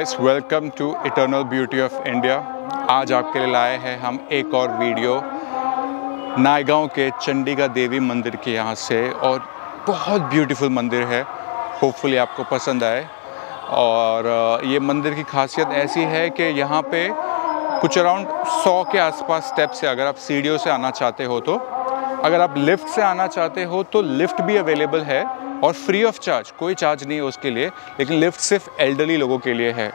Guys, welcome to eternal beauty of India. आज आपके लिए लाए हैं हम एक और वीडियो नायगांव के चंडिका देवी मंदिर के यहाँ से, और बहुत ब्यूटीफुल मंदिर है। होपफुली आपको पसंद आए। और ये मंदिर की खासियत ऐसी है कि यहाँ पे कुछ अराउंड 100 के आसपास स्टेप्स है। अगर आप सीढ़ियों से आना चाहते हो तो, अगर आप लिफ्ट से आना चाहते हो तो लिफ्ट भी अवेलेबल है और फ्री ऑफ चार्ज, कोई चार्ज नहीं है उसके लिए। लेकिन लिफ्ट सिर्फ एल्डरली लोगों के लिए है,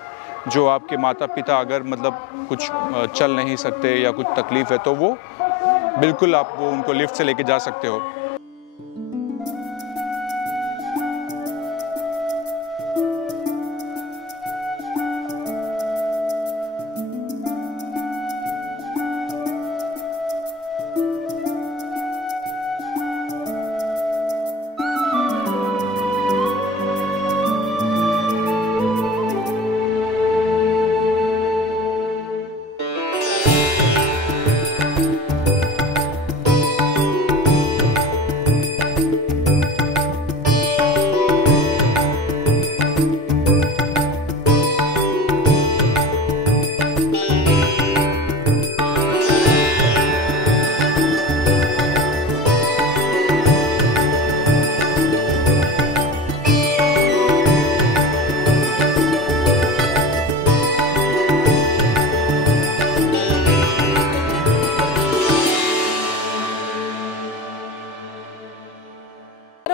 जो आपके माता पिता अगर मतलब कुछ चल नहीं सकते या कुछ तकलीफ़ है तो वो बिल्कुल आप वो उनको लिफ्ट से लेके जा सकते हो।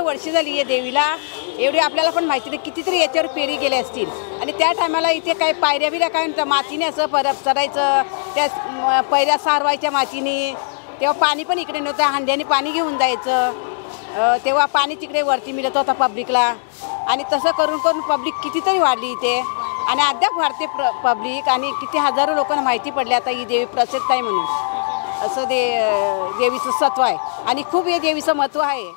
वर्षी झाली आहे देवीला, एवढी आपल्याला पण माहिती नाही, कितीतरी याच्यावर पेरी गेले असतील। आणि त्या टायमाला इथे काही पायऱ्या बिऱ्या काय नव्हत्या, मातीने असं परत चढायचं, त्या पहिल्या सारवायच्या मातीने। तेव्हा पाणी पण इकडे नव्हतं, हांड्याने पाणी घेऊन जायचं। तेव्हा पाणी तिकडे वरती मिळत होता पब्लिकला, आणि तसं करून करून पब्लिक कितीतरी वाढली इथे, आणि अद्याप वाढते पब्लिक। आणि किती हजारो लोकांना माहिती पडले आता ही देवी प्रसिद्ध आहे म्हणून। असं देवीचं सत्व आहे आणि खूप हे देवीचं महत्त्व आहे।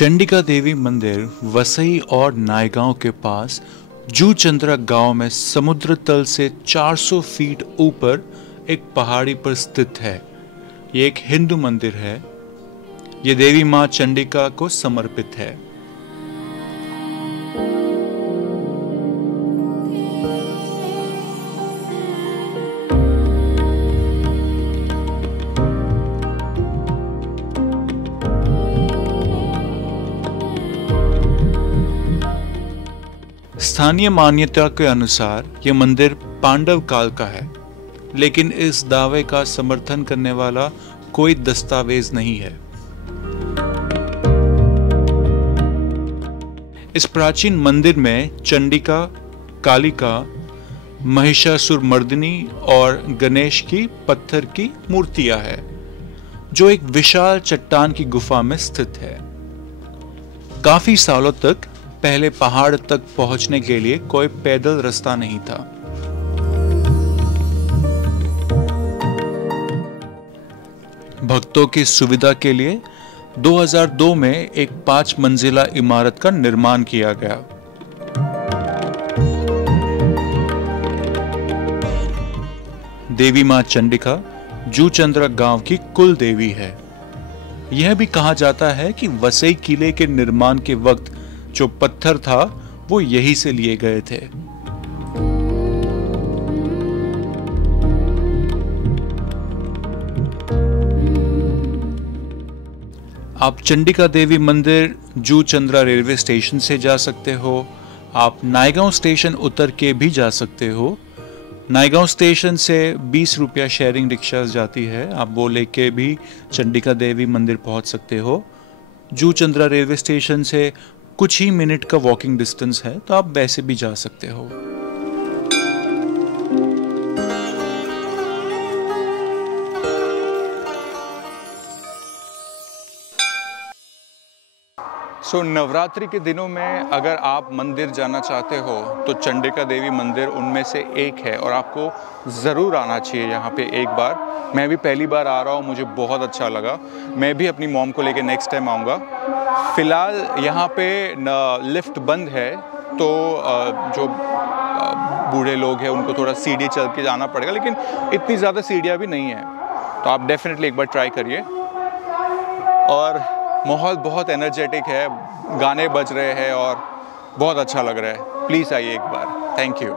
चंडिका देवी मंदिर वसई और नायगांव के पास जूचंद्रा गांव में समुद्र तल से 400 फीट ऊपर एक पहाड़ी पर स्थित है। ये एक हिंदू मंदिर है। ये देवी मां चंडिका को समर्पित है। स्थानीय मान्यता के अनुसार यह मंदिर पांडव काल का है, लेकिन इस दावे का समर्थन करने वाला कोई दस्तावेज नहीं है। इस प्राचीन मंदिर में चंडिका, कालिका, महिषासुरमर्दिनी और गणेश की पत्थर की मूर्तियां हैं, जो एक विशाल चट्टान की गुफा में स्थित है। काफी सालों तक पहले पहाड़ तक पहुंचने के लिए कोई पैदल रास्ता नहीं था। भक्तों की सुविधा के लिए 2002 में एक 5 मंजिला इमारत का निर्माण किया गया। देवी मां चंडिका जूचंद्रा गांव की कुल देवी है। यह भी कहा जाता है कि वसई किले के निर्माण के वक्त जो पत्थर था वो यहीं से लिए गए थे। आप चंडिका देवी मंदिर जूचंद्रा रेलवे स्टेशन से जा सकते हो। आप नायगांव स्टेशन उतर के भी जा सकते हो। नायगांव स्टेशन से 20 रुपया शेयरिंग रिक्शा जाती है, आप वो लेके भी चंडिका देवी मंदिर पहुंच सकते हो। जूचंद्रा रेलवे स्टेशन से कुछ ही मिनट का वॉकिंग डिस्टेंस है, तो आप वैसे भी जा सकते हो। नवरात्रि के दिनों में अगर आप मंदिर जाना चाहते हो तो चंडिका देवी मंदिर उनमें से एक है और आपको ज़रूर आना चाहिए यहाँ पे एक बार। मैं भी पहली बार आ रहा हूँ, मुझे बहुत अच्छा लगा। मैं भी अपनी मॉम को लेके नेक्स्ट टाइम आऊँगा। फ़िलहाल यहाँ पे लिफ्ट बंद है, तो जो बूढ़े लोग हैं उनको थोड़ा सीढ़ी चल के जाना पड़ेगा, लेकिन इतनी ज़्यादा सीढ़ियाँ भी नहीं है, तो आप डेफिनेटली एक बार ट्राई करिए। और माहौल बहुत एनर्जेटिक है, गाने बज रहे हैं और बहुत अच्छा लग रहा है। प्लीज़ आइए एक बार। Thank you.